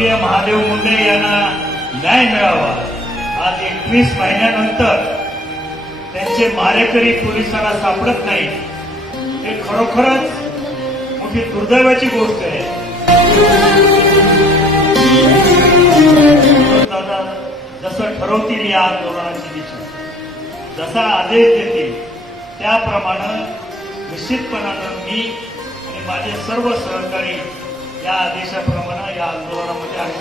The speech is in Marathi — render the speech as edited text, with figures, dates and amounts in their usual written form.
स्वर्गीय महादेव मुंडे यांना न्याय मिळावा। आज 21 महिन्यानंतर त्यांचे मारेकरी पोलिसांना सापडत नाही, हे खरोखरच मोठी दुर्दैवाची गोष्ट आहे। दादा जसं ठरवतील या आंदोलनाची दिशा, जसा आदेश देतील त्याप्रमाणे निश्चितपणानं मी आणि माझे सर्व सहकारी या आदेशाप्रमाणे या आंदोलनामध्ये आम्ही